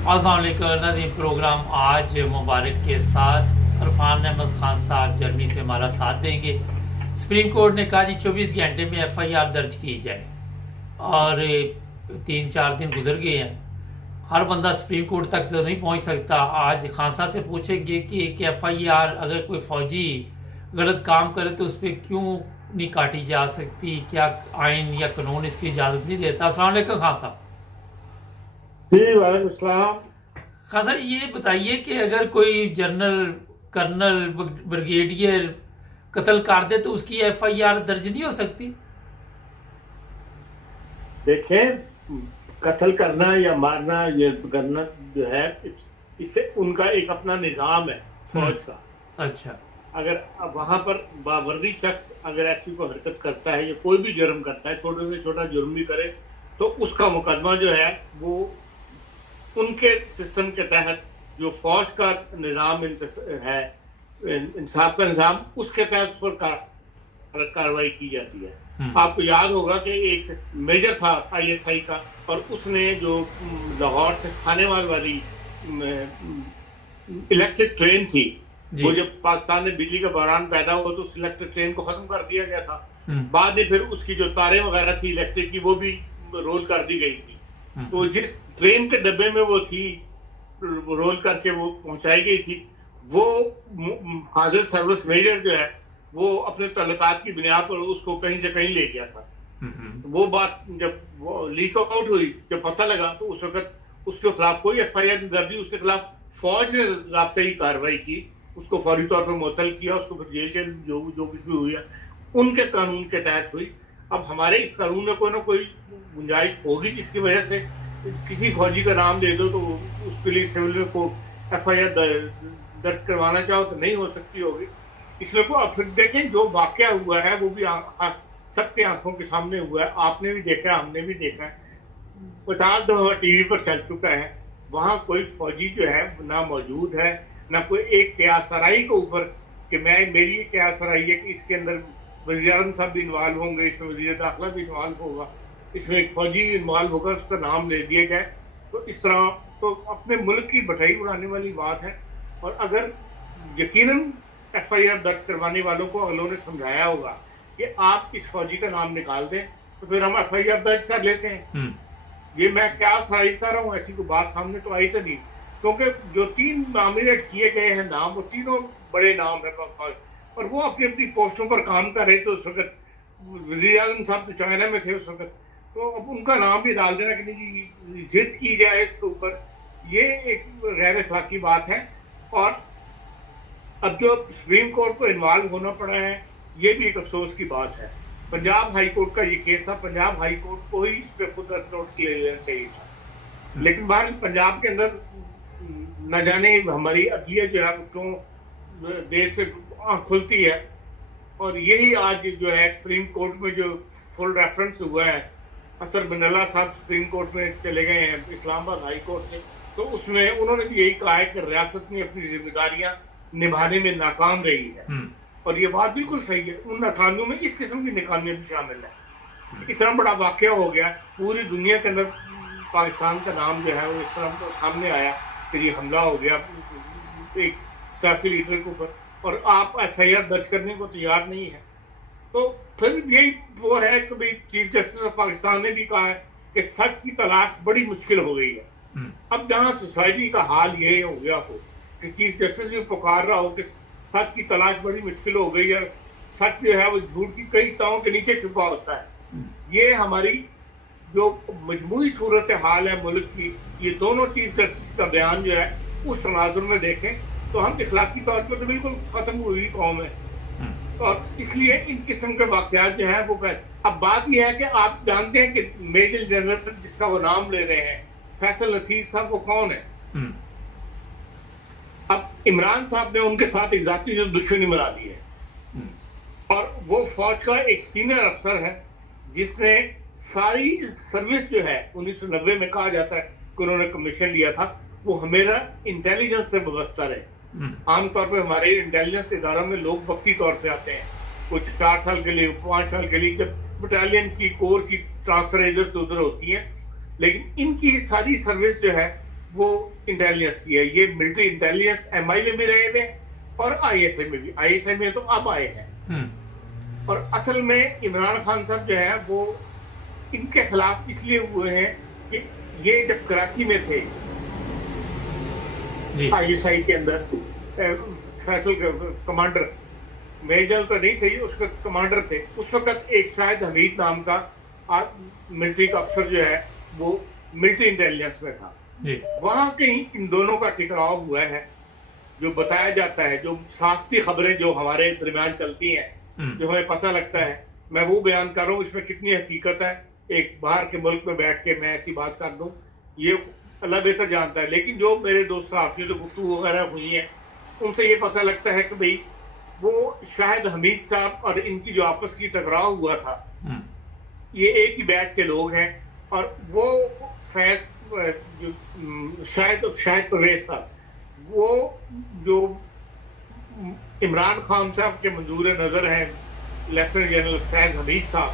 अस्सलाम वालेकुम नाज़रीन। प्रोग्राम आज मुबारक के साथ इरफान अहमद खान साहब जर्मनी से हमारा साथ देंगे। सुप्रीम कोर्ट ने कहा जी 24 घंटे में एफआईआर दर्ज की जाए और 3-4 दिन गुजर गए हैं। हर बंदा सुप्रीम कोर्ट तक तो नहीं पहुंच सकता। आज खान साहब से पूछेंगे कि एक एफआईआर अगर कोई फौजी गलत काम करे तो उस पर क्यों नहीं काटी जा सकती, क्या आइन या कानून इसकी इजाज़त नहीं देता। अस्सलाम वालेकुम खान साहब। जी वालेकुम सलाम। हाँ सर, ये बताइए कि अगर कोई जनरल, कर्नल, ब्रिगेडियर कत्ल कर दे तो उसकी एफआईआर दर्ज नहीं हो सकती? देखें, कत्ल करना या मारना ये करना जो है, इससे उनका एक अपना निजाम है फौज का। अच्छा। अगर वहां पर बावर्दी शख्स अगर ऐसी कोई हरकत करता है या कोई भी जुर्म करता है, छोटे से छोटा जुर्म भी करे, तो उसका मुकदमा जो है वो उनके सिस्टम के तहत जो फौज का निजाम है, इंसाफ का निजाम, उसके तहत उस पर कार्रवाई की जाती है। आपको याद होगा कि एक मेजर था आईएसआई का, और उसने जो लाहौर से खानेवाल वाली इलेक्ट्रिक ट्रेन थी, वो जब पाकिस्तान में बिजली का बहरान पैदा हुआ तो उस इलेक्ट्रिक ट्रेन को खत्म कर दिया गया था। बाद में फिर उसकी जो तारें वगैरह थी इलेक्ट्रिक की, वो भी रोल कर दी गई थी। तो जिस ट्रेन के डब्बे में वो थी, रोल करके वो पहुंचाई गई थी, वो हाजिर सर्विस मेजर जो है वो अपने तल्लुकात की बुनियाद पर उसको कहीं से कहीं ले गया था। वो बात जब वो लीक आउट हुई, जब पता लगा, तो उस वक्त उसके खिलाफ कोई एफआईआर नहीं दर्ज हुई। उसके खिलाफ फौज ने ज़ाब्ती कार्रवाई की, उसको फौरी तौर पर मुअत्तल किया, उसको फिर जेल जो कुछ भी हुई उनके कानून के तहत हुई। अब हमारे इस कानून में कोई ना कोई गुंजाइश होगी जिसकी वजह से किसी फौजी का नाम दे दो तो उसके लिए सिविल को एफआईआर दर्ज करवाना चाहो तो नहीं हो सकती होगी। इसलिए को अब फिर देखें, जो वाकया हुआ है वो भी सबके आंखों के सामने हुआ है। आपने भी देखा है, हमने भी देखा है, 50 दफा टीवी पर चल चुका है। वहां कोई फौजी जो है ना मौजूद है, ना कोई एक क्यासराई के ऊपर कि मेरी क्यासराई है कि इसके अंदर वज़ीर-ए-आज़म साहब भी इन्वॉल्व होंगे, इसमें वज़ीर दाखिला भी इन्वॉल्व होगा, इसमें एक फौजी भी इन्वॉल्व होगा, उसका नाम ले दिया जाए। तो इस तरह तो अपने मुल्क की बटाई उड़ाने वाली बात है। और अगर यकीनन एफआईआर दर्ज करवाने वालों को अगलों ने समझाया होगा कि आप इस फौजी का नाम निकाल दें, तो फिर हम एफआईआर दर्ज कर लेते हैं। ये मैं क्या साइज कर रहा हूँ, ऐसी कोई बात सामने तो आई तो नहीं, क्योंकि जो 3 नॉमिनेट किए गए हैं नाम, वो तीनों बड़े नाम है और वो अपनी अपनी पोस्टों पर काम कर रहे थे उस वक्त। वज़ीर-ए-आज़म साहब तो चाइना में थे उस वक्त, तो अब उनका नाम भी डाल देना कि नहीं जिद की जाए इसके ऊपर, ये एक गैर अखलाकी बात है। और अब जो सुप्रीम कोर्ट को इन्वॉल्व होना पड़ा है, ये भी एक अफसोस की बात है। पंजाब हाई कोर्ट का ये केस था, पंजाब हाई कोर्ट को ही इस पर खुद नोटिस ले लेना चाहिए था। लेकिन बाहर पंजाब के अंदर न जाने हमारी अदलिया जो है क्यों देश से आंख खुलती है। और यही आज जो है सुप्रीम कोर्ट में जो फुल रेफरेंस हुआ है, असर बनल्ला साहब सुप्रीम कोर्ट में चले गए हैं इस्लामाबाद हाई कोर्ट से, तो उसमें उन्होंने भी यही कहा है कि रियासत ने अपनी जिम्मेदारियां निभाने में नाकाम रही है। और ये बात बिल्कुल सही है, उन नाकामियों में इस किस्म की नाकामियां भी शामिल है। इतना बड़ा वाकया हो गया, पूरी दुनिया के अंदर पाकिस्तान का नाम जो है वो इस तरह सामने आया कि ये हमला हो गया एक सियासी लीडर के ऊपर, और आप एफआईआर दर्ज करने को तैयार नहीं है। तो फिर यही वो है कि भाई चीफ जस्टिस ऑफ पाकिस्तान ने भी कहा है कि सच की तलाश बड़ी मुश्किल हो गई है। अब जहां सोसाइटी का हाल ये हो गया हो कि चीफ जस्टिस भी पुकार रहा हो कि सच की तलाश बड़ी मुश्किल हो गई है, सच जो है वो झूठ की कई तारों के नीचे छुपा होता है। ये हमारी जो मजमूई सूरत हाल है मुल्क की, ये दोनों चीफ जस्टिस का बयान जो है उस तनाजुर में देखें तो हम इखलाकी तौर पर तो बिल्कुल खत्म हुई कौम है। और इसलिए इन किस्म के वाकयात जो है वो अब बात यह है कि आप जानते हैं कि मेजर जनरल जिसका वो नाम ले रहे हैं फैसल नसीर साहब, वो कौन है? अब इमरान साहब ने उनके साथ एक जाती जो दुश्मनी बना दी है, और वो फौज का एक सीनियर अफसर है जिसने सारी सर्विस जो है 1990 में कहा जाता है कि उन्होंने कमीशन लिया था, वो हमेशा इंटेलिजेंस से वाबस्ता रहे। आमतौर पर हमारे इंटेलिजेंस इदारों में लोग वक्ती तौर पे आते हैं, कुछ 4 साल के लिए, 5 साल के लिए, जब बटालियन की कोर की ट्रांसफर इधर से उधर होती है। लेकिन इनकी सारी सर्विस जो है वो इंटेलिजेंस की है। ये मिलिट्री इंटेलिजेंस MI में भी रहे हुए और ISI में भी। ISI में तो अब आए हैं। और असल में इमरान खान साहब जो है वो इनके खिलाफ इसलिए हुए हैं कि ये जब कराची में थे ISI के अंदर फैसल कमांडर, मेजर तो नहीं थे, उसके कमांडर थे उस वक्त। एक शायद हमीद नाम का मिलिट्री का अफसर जो है वो मिलिट्री इंटेलिजेंस में था। वहां कहीं इन दोनों का टकराव हुआ है, जो बताया जाता है, जो साफ्ती खबरें जो हमारे दरमियान चलती हैं, जो हमें पता लगता है, मैं वो बयान कर रहा हूँ। इसमें कितनी हकीकत है एक बाहर के मुल्क में बैठ के मैं ऐसी बात कर दूं, ये अल्लाह बेहतर जानता है। लेकिन जो मेरे दोस्त साहब जो गुफ्तगू वगैरह हुई है उनसे ये पता लगता है कि भाई वो शायद हमीद साहब और इनकी जो आपस की टकराव हुआ था, ये एक ही बैच के लोग हैं। और वो शायद परवेज साहब, वो जो इमरान खान साहब के मंजूर नजर हैं, लेफ्टिनेंट जनरल फैज हमीद साहब,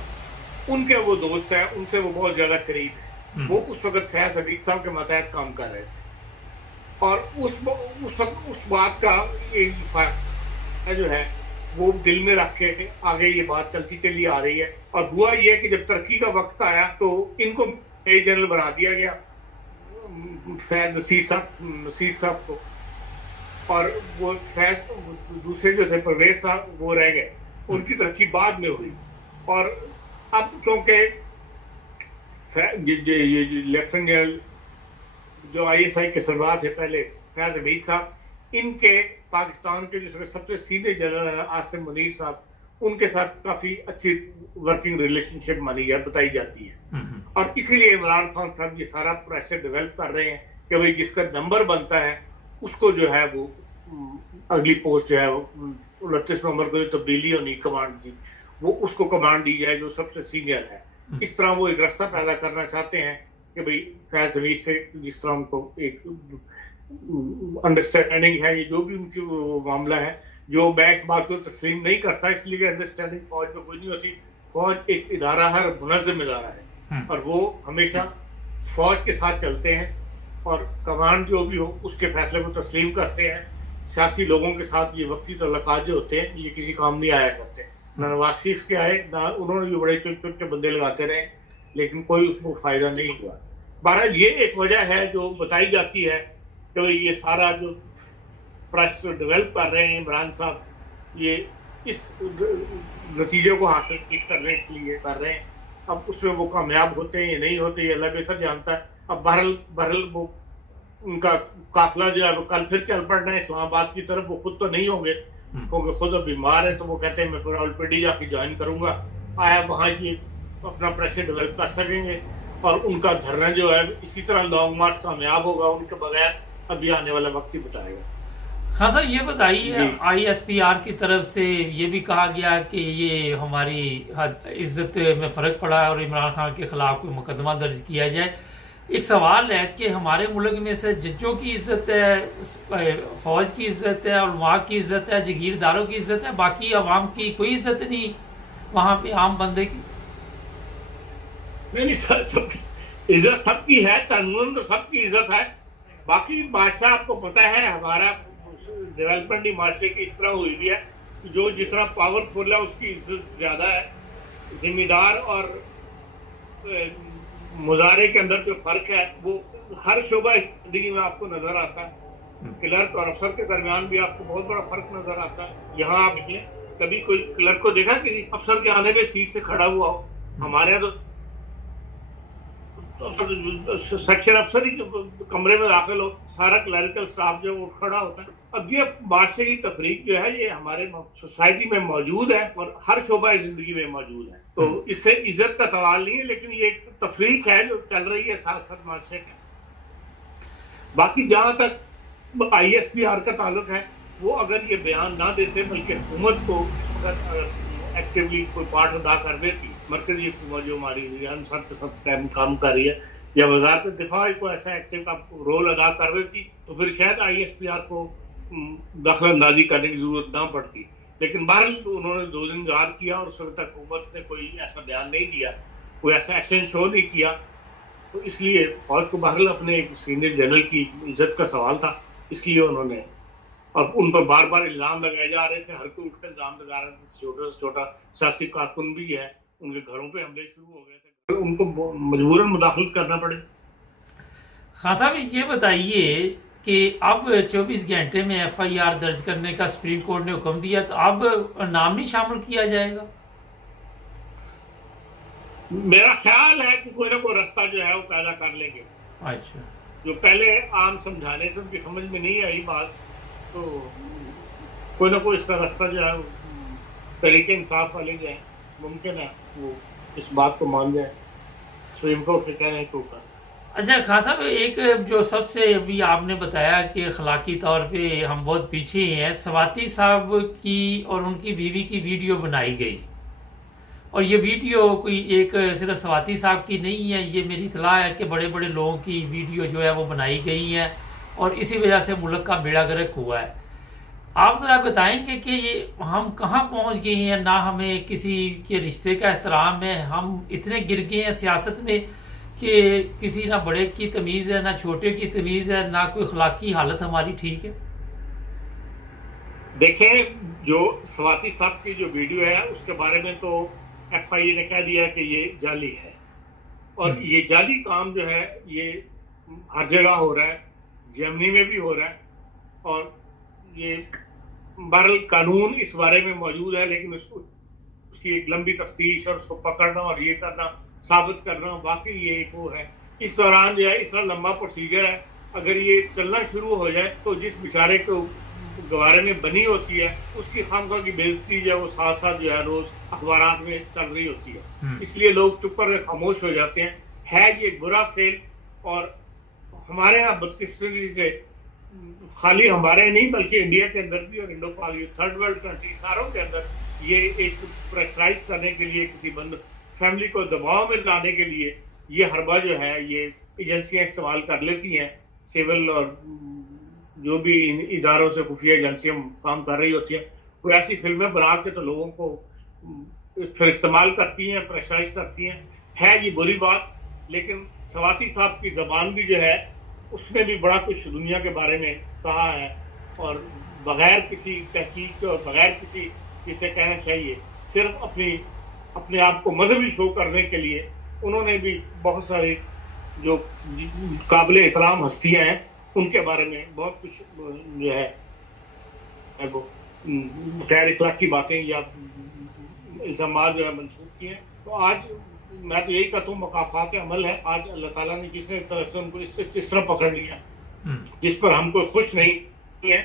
उनके वो दोस्त हैं, उनसे वो बहुत ज्यादा करीब है। वो उस वक्त फैज हमीद साहब के मतहत काम कर रहे थे और उस वक्त उस बात का जो है वो दिल में रख के आगे ये बात चलती चली आ रही है। और हुआ ये कि जब तरक्की का वक्त आया तो इनको मेजर जनरल बना दिया गया, फैज नसीर साहब को, और वो फैज दूसरे जो थे परवेज साहब वो रह गए। उनकी तरक्की बाद में हुई। और अब क्योंकि लेफ्टिनेंट जनरल जो ISI के सरबराह थे पहले, फैज हमीद साहब, इनके पाकिस्तान के जिसमें सबसे सीनियर जनरल है आसिम मुनीर साहब, उनके साथ काफी अच्छी वर्किंग रिलेशनशिप मानी बताई जाती है। और इसीलिए इमरान खान साहब ये सारा प्रेशर डेवलप कर रहे हैं कि भाई जिसका नंबर बनता है उसको जो है वो अगली पोस्ट जो है वो 29 नवंबर को जो तब्दीली होनी कमांड की, वो उसको कमांड दी जाए जो सबसे सीनियर है। इस तरह वो एक रास्ता पैदा करना चाहते हैं कि भाई फैज हमीद से जिस तरह उनको एक अंडरस्टैंडिंग है, ये जो भी उनकी मामला है, जो मैं इस बात को तस्लीम नहीं करता, इसलिए अंडरस्टैंडिंग फौज में कोई नहीं होती। फौज एक इदारा है, मुनज़्ज़म इदारा है और वो हमेशा फौज के साथ चलते हैं और कमांड जो भी हो उसके फैसले को तस्लीम करते हैं। सियासी लोगों के साथ ये वक्ती तल्लुकात जो होते हैं ये किसी काम नहीं आया करते। ना नवाज शरीफ के आए, ना उन्होंने भी बड़े चुन चुन के बंदे लगाते रहे, लेकिन कोई उसको फायदा नहीं हुआ। बहरहाल ये एक वजह है जो बताई जाती है कि ये सारा जो प्रेशर डेवलप कर रहे हैं इमरान साहब, ये इस नतीजे को हासिल करने के लिए कर रहे हैं। अब उसमें वो कामयाब होते हैं या नहीं होते ये अल्लाह बेहतर जानता है। अब बहरहाल वो उनका काफिला जो है वो कल फिर चल पड़ना है इस्लामाबाद की तरफ। वो खुद तो नहीं होंगे क्योंकि खुद अब बीमार है, तो वो कहते हैं मैं रावलपिंडी जाके ज्वाइन करूंगा। आया वहां ये अपना प्रेशर डेवलप कर सकेंगे और उनका धरना जो है इसी तरह लॉन्ग मार्च कामयाब होगा उनके बगैर, अभी आने वाला वक्त ही बताएगा। हाँ सर, ये बताइए, ISPR की तरफ से ये भी कहा गया कि ये हमारी इज्जत में फर्क पड़ा है और इमरान खान के खिलाफ कोई मुकदमा दर्ज किया जाए। एक सवाल है कि हमारे मुल्क में से जजों की इज्जत है, फौज की इज्जत है, उलमा की इज्जत है, जगीरदारों की इज्जत है, बाकी अवाम की कोई इज्जत नहीं वहां पे, आम बंदे की नहीं। सबकी इज्जत सबकी है, कानून तो सबकी इज्जत है। बाकी बादशाह आपको पता है हमारा डेवलपमेंट ही मार्चे की इस तरह हुई भी है, जो जितना पावरफुल है उसकी इज्जत ज्यादा है। जिम्मेदार और मुजारे के अंदर जो फर्क है वो हर शोबा जिंदगी में आपको नजर आता है। क्लर्क और अफसर के दरमियान भी आपको बहुत बड़ा फर्क नजर आता है। यहाँ आप कभी कोई क्लर्क को देखा किसी अफसर के आने में सीट से खड़ा हुआ हो? हमारे यहाँ तो सेक्शन अफसर ही कमरे में दाखिल हो, सारा क्लरिकल स्टाफ जो वो खड़ा होता है। अब ये बादशाह की तफरीक जो है ये हमारे सोसाइटी में मौजूद है और हर शोबा जिंदगी में मौजूद है, तो इससे इज्जत का सवाल नहीं है, लेकिन ये एक तफरीक है जो चल रही है साथ साथ माशरे के। बाकी जहां तक ISPR का ताल्लुक है, वो अगर ये बयान ना देते बल्कि हुकूमत को अगर एक्टिवली कोई पार्ट अदा कर देती, मरकजी हुकूमत जो हमारी काम कर रही है, या वजारत दिफा को ऐसा एक्टिव का रोल अदा कर देती, तो फिर शायद ISPR को दखल अंदाजी करने की जरूरत ना पड़ती। लेकिन बहरहाल उन्होंने 2 दिन इंतजार किया और उस वक्त तक हुकूमत ने कोई ऐसा बयान नहीं दिया, कोई ऐसा एक्शन शो नहीं किया। तो इसलिए फौज को बहरहाल अपने एक सीनियर जनरल की इज्जत का सवाल था, इसलिए उन्होंने, और उन पर बार बार इल्जाम लगाए जा रहे थे, हर कोई उठकर इल्जाम लगा रहा था, छोटा से छोटा सियासी कारकुन भी है, उनके घरों पे हमले शुरू हो गए थे, उनको मजबूरन मुदाखलत करना पड़े। खान साहब ये बताइए कि अब 24 घंटे में एफआईआर दर्ज करने का सुप्रीम कोर्ट ने हुक्म दिया, तो अब नाम नहीं शामिल किया जाएगा? मेरा ख्याल है कि कोई ना कोई रास्ता जो है वो पैदा कर लेंगे। अच्छा, जो पहले आम समझाने से उनकी समझ में नहीं आई बात, तो कोई ना कोई इसका रास्ता जो है तरीके इंसाफ वाले जो है मुमकिन है वो इस बात को मान जाए, सुप्रीम कोर्ट के कहने के ऊपर। अच्छा खान साहब, एक जो सबसे अभी आपने बताया कि अखलाकी तौर पे हम बहुत पीछे हैं, स्वाति साहब की और उनकी बीवी की वीडियो बनाई गई, और ये वीडियो कोई एक सिर्फ स्वाति साहब की नहीं है, ये मेरी इतला है कि बड़े बड़े लोगों की वीडियो जो है वो बनाई गई है, और इसी वजह से मुल्क का बेड़ा गर्क हुआ है। आप जरा बताएंगे कि ये हम कहाँ पहुंच गए हैं, ना हमें किसी के रिश्ते का एहतराम है, हम इतने गिर गए हैं सियासत में कि किसी ना बड़े की तमीज है, ना छोटे की तमीज है, ना कोई अखलाकी हालत हमारी ठीक है। देखें, जो स्वाति साहब की जो वीडियो है उसके बारे में तो एफआईए ने कह दिया कि ये जाली है, और ये जाली काम जो है ये हर जगह हो रहा है, जर्मनी में भी हो रहा है, और ये बहरहाल कानून इस बारे में मौजूद है, लेकिन उसकी एक लंबी तफ्तीश और उसको पकड़ना और ये करना, साबित करना, बाकी ये एक वो है। इस दौरान जो है इतना लंबा प्रोसीजर है, अगर ये चलना शुरू हो जाए तो जिस बेचारे को गवारे में बनी होती है उसकी खामखा की बेइज्जती जो है वो साथ साथ जो है रोज अखबार में चल रही होती है, इसलिए लोग चुप कर खामोश हो जाते हैं। है ये बुरा फेल, और हमारे यहाँ बदकिस्मती से खाली हमारे नहीं बल्कि इंडिया के अंदर भी और इंडो पाक थर्ड वर्ल्ड कंट्री सारों के अंदर ये एक प्रेशराइज करने के लिए, किसी बंद फैमिली को दबाव में लाने के लिए ये हरबा जो है ये एजेंसियां इस्तेमाल कर लेती हैं, सिविल और जो भी इदारों से खुफिया एजेंसियां काम कर रही होती हैं, कोई ऐसी फिल्में बना के तो लोगों को फिर इस्तेमाल करती हैं, प्रेशराइज करती हैं। है ये बुरी बात, लेकिन स्वाति साहब की जबान भी जो है उसने भी बड़ा कुछ दुनिया के बारे में कहा है, और बगैर किसी तहकीक के और बगैर किसी किसे कहना चाहिए, सिर्फ अपने आप को मजहबी शो करने के लिए उन्होंने भी बहुत सारी जो काबिल एहतराम हस्तियां हैं उनके बारे में बहुत कुछ जो है वो गैर इखलाकी बातें या इल्जाम जो है मंसूब किए हैं। तो आज मैं तो यही कहता हूँ मकाफात अमल है, आज अल्लाह ताला ने किसी तरह से उनको इस तरह पकड़ लिया जिस पर हम कोई खुश नहीं है,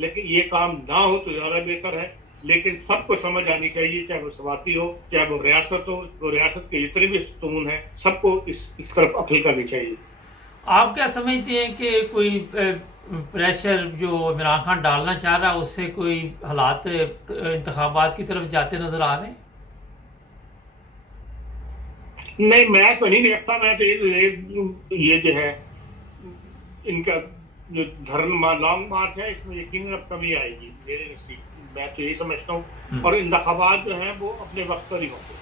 लेकिन ये काम ना हो तो ज्यादा बेहतर है। लेकिन सबको समझ आनी चाहिए, चाहे वो स्वाति हो चाहे वो रियासत हो, तो रियासत के जितने भी सुतून है सबको इस तरफ अखल करनी चाहिए। आप क्या समझते हैं कि कोई प्रेशर जो इमरान खान डालना चाह रहा है उससे कोई हालात इंतखाबात की तरफ जाते नजर आ रहे हैं? नहीं, मैं तो नहीं देखता। मैं तो ये जो है इनका जो लॉन्ग मार्च है इसमें यकीन अब कमी आएगी मेरे नसीब, मैं तो यही समझता हूँ। और इंतखाबात जो है वो अपने वक्त पर ही होंगे।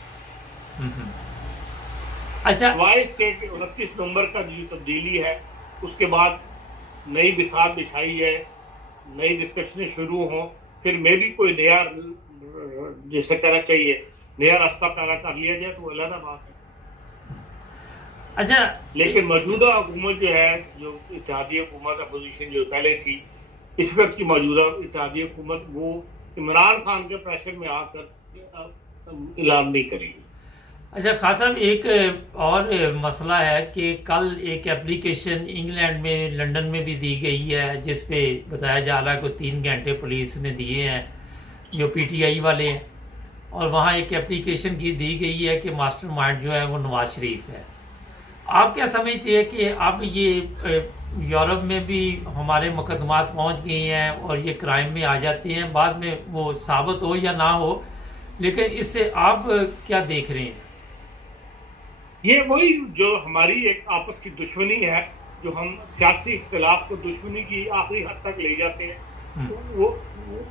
अच्छा, 29 नवंबर का जो तब्दीली है उसके बाद नई बिसात बिछाई है, नई डिस्कशनें शुरू हों, फिर में भी कोई नया जैसे कहना चाहिए नया रास्ता पैदा कर लिया जाए तो अलग बात है। अच्छा, लेकिन मौजूदा हुकूमत जो है, जो इत्तेहादी हुकूमत अपोजिशन जो पहले थी, इस वक्त की मौजूदा इत्तेहादी हुकूमत वो इमरान खान के प्रेशर में आकर ऐलान नहीं करेगी। अच्छा खान साहब, एक और मसला है कि कल एक एप्लीकेशन इंग्लैंड में लंदन में भी दी गई है जिस पे बताया जा रहा है कि 3 घंटे पुलिस ने दिए हैं जो पीटीआई वाले हैं, और वहाँ एक एप्लीकेशन की दी गई है कि मास्टरमाइंड जो है वो नवाज शरीफ है। आप क्या समझते हैं कि अब ये यूरोप में भी हमारे मुकदमात पहुँच गए हैं और ये क्राइम में आ जाते हैं, बाद में वो साबित हो या ना हो, लेकिन इससे आप क्या देख रहे हैं? ये वही जो हमारी एक आपस की दुश्मनी है, जो हम सियासी इख्तिलाफ को दुश्मनी की आखिरी हद तक ले जाते हैं, तो वो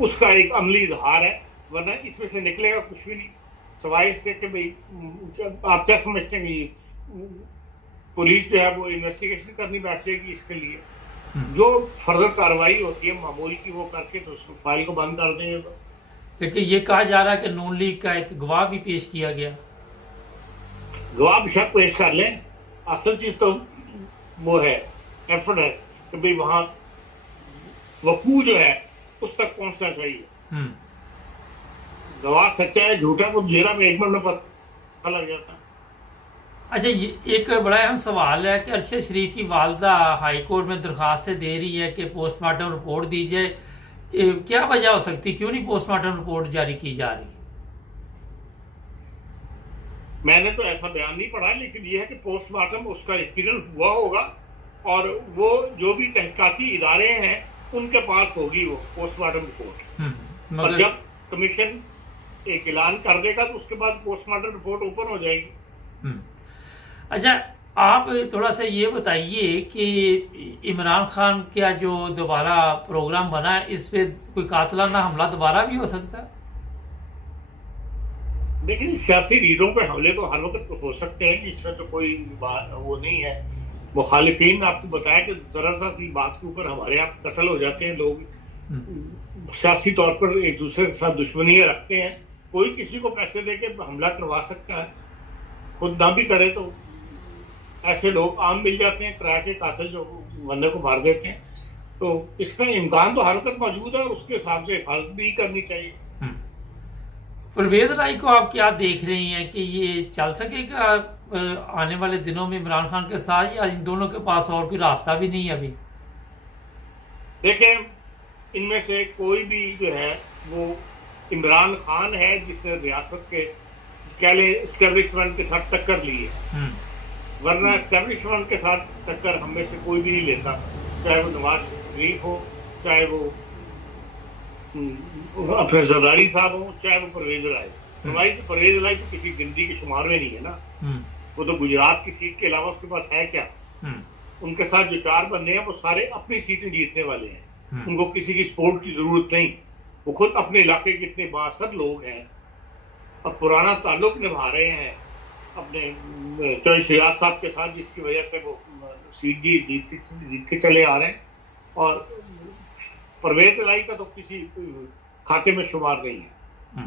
उसका एक अमली इजहार है, वरना इसमें से निकलेगा कुछ भी नहीं, सवाए इसके कि भाई आप क्या समझते हैं पुलिस जो है वो इन्वेस्टिगेशन करनी बैठ जाएगी इसके लिए। जो फर्दर कार्रवाई होती है मामूली की वो करके तो उस फाइल को बंद कर देंगे। तो लेकिन ये कहा जा रहा है कि नून लीग का एक गवाह भी पेश किया गया। गवाह बेशक पेश कर लें, असल चीज तो वो है, एफर्ट है कि भाई वहां वकू जो है उस तक पहुंचना चाहिए। गवाह सच्चा है झूठा वो जेरा में 1 मिनट में पता लग जाता। अच्छा, ये एक बड़ा अहम सवाल है कि अरशद शरीफ की वालदा हाई कोर्ट में दरखास्तें दे रही है कि पोस्टमार्टम रिपोर्ट दी जाए। क्या वजह हो सकती, क्यों नहीं पोस्टमार्टम रिपोर्ट जारी की जा रही? मैंने तो ऐसा बयान नहीं पढ़ा, लेकिन यह है कि पोस्टमार्टम उसका यकीनन हुआ होगा और वो जो भी तहकीकाती इदारे हैं उनके पास होगी वो पोस्टमार्टम रिपोर्ट। और जब कमीशन एक ऐलान कर देगा तो उसके बाद पोस्टमार्टम रिपोर्ट ओपन हो जाएगी। अच्छा, आप थोड़ा सा ये बताइए कि इमरान खान का जो दोबारा प्रोग्राम बना है, इस पे कोई कातलाना हमला दोबारा भी हो सकता है? देखिए, सियासी लीडरों पे हमले तो हर वक्त हो सकते हैं, इसमें तो कोई वो नहीं है। मुखालिफिन ने आपको बताया कि जरा सा सी बात के ऊपर हमारे यहाँ कत्ल हो जाते हैं लोग। सियासी तौर पर एक दूसरे के साथ दुश्मनी रखते हैं। कोई किसी को पैसे दे के हमला करवा सकता है, खुद ना भी करे तो ऐसे लोग आम मिल जाते हैं, किराए के कातिल जो बंदे को मार देते हैं। तो इसका इम्कान तो हर वक्त मौजूद है, उसके हिसाब से हिफाजत भी करनी चाहिए। परवेज राय को आप क्या देख रही हैं कि ये चल सकेगा आने वाले दिनों में इमरान खान के साथ, या इन दोनों के पास और कोई रास्ता भी नहीं है अभी? देखें, इनमें से कोई भी जो है वो इमरान खान है जिसने रियासत के कह ले एस्टेब्लिशमेंट के साथ टक्कर ली है, वरना एस्टेब्लिशमेंट के साथ टक्कर हम में से कोई भी नहीं लेता, चाहे वो नवाज शरीफ हो, चाहे वो अपने जरदारी साहब हो, चाहे वो परवेज राय। परवेज राय तो किसी गिनती के शुमार में नहीं है ना, वो तो गुजरात की सीट के अलावा उसके पास है क्या। उनके साथ जो 4 बंदे हैं वो सारे अपनी सीटें जीतने वाले हैं, उनको किसी की सपोर्ट की जरूरत नहीं। वो खुद अपने इलाके के इतने बासर लोग हैं, अब पुराना ताल्लुक निभा रहे हैं अपने चौधरी शहजाद साहब के साथ, जिसकी वजह से वो सीट जीत के चले आ रहे हैं। और परवेज इलाही का तो किसी खाते में शुमार नहीं है।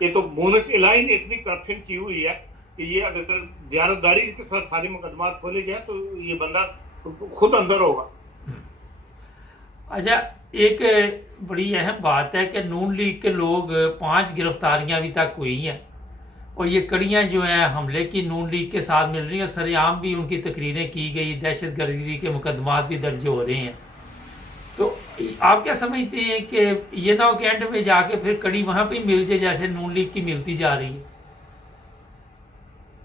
ये तो मोनस इलाही ने इतनी करप्शन की हुई है कि ये अगर जियारतदारी के साथ सारे मुकदमात खोले जाए तो ये बंदा खुद अंदर होगा। अच्छा, एक बड़ी अहम बात है कि नून लीग के लोग 5 गिरफ्तारियां अभी तक हुई हैं और ये कड़ियां जो हैं हमले की नून लीग के साथ मिल रही हैं, और सरेआम भी उनकी तकरीरें की गई, दहशत गर्दी के मुकदमात भी दर्ज हो रहे हैं। तो आप क्या समझते हैं कि ये ना हो कि एंड में जाके फिर कड़ी वहां पे मिल जाए जैसे नून लीग की मिलती जा रही है?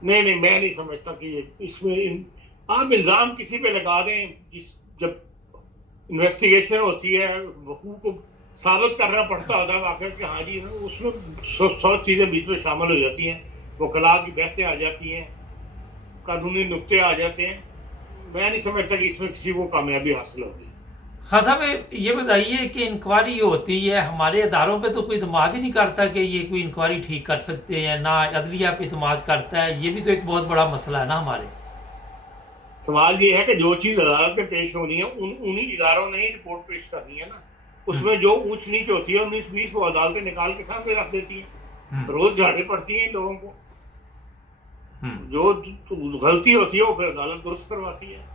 नहीं, मैं नहीं समझता कि इसमें आप इल्जाम किसी पे लगा दें। जब इन्वेस्टिगेशन होती है, वकू को साबित करना पड़ता होता है आखिर कि हाँ जी, उसमें 100 चीजें बीच में शामिल हो जाती हैं, वकला की बहसें आ जाती हैं, कानूनी नुक्ते आ जाते हैं। मैं नहीं समझता कि इसमें किसी को कामयाबी हासिल होगी। खान साहब, ये बताइए कि इंक्वायरी होती है, हमारे अदारों पे तो कोई इत्मीनाद ही नहीं करता कि ये कोई इंक्वायरी ठीक कर सकते हैं, ना अदलिया पे इत्मीनाद करता है। ये भी तो एक बहुत बड़ा मसला है ना हमारे। सवाल ये है कि जो चीज अदालत में पेश होनी है उन्हीं इदारों ने ही रिपोर्ट पेश करनी है ना। उसमें जो ऊंच नीच होती है 19-20 वो अदालतें निकाल के सामने रख देती हैं, रोज झाड़े पड़ती हैं लोगों को। जो गलती होती है वो फिर अदालत दुरुस्त करवाती है।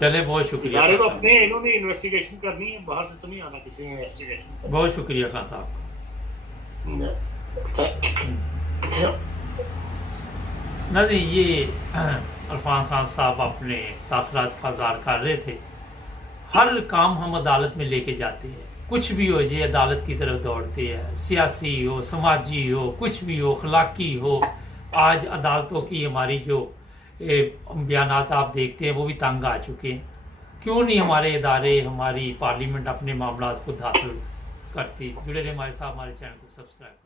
चले, बहुत शुक्रिया। इदारे तो अपने इन्होंने इन्वेस्टिगेशन करनी है, बाहर से तो नहीं आना किसी ने इन्वेस्टिगेशन। बहुत शुक्रिया खान साहब। नहीं, ये इरफान खान साहब अपने तासरात का इज़हार कर रहे थे। हर काम हम अदालत में लेके जाते हैं, कुछ भी हो जाए अदालत की तरफ दौड़ते हैं, सियासी हो, समाजी हो, कुछ भी हो, अखलाकी हो। आज अदालतों की हमारी जो बयानात आप देखते हैं वो भी तंग आ चुके हैं। क्यों नहीं हमारे इदारे, हमारी पार्लियामेंट अपने मामला खुद हासिल करती? जुड़े रहे हमारे साथ, हमारे चैनल को सब्सक्राइब।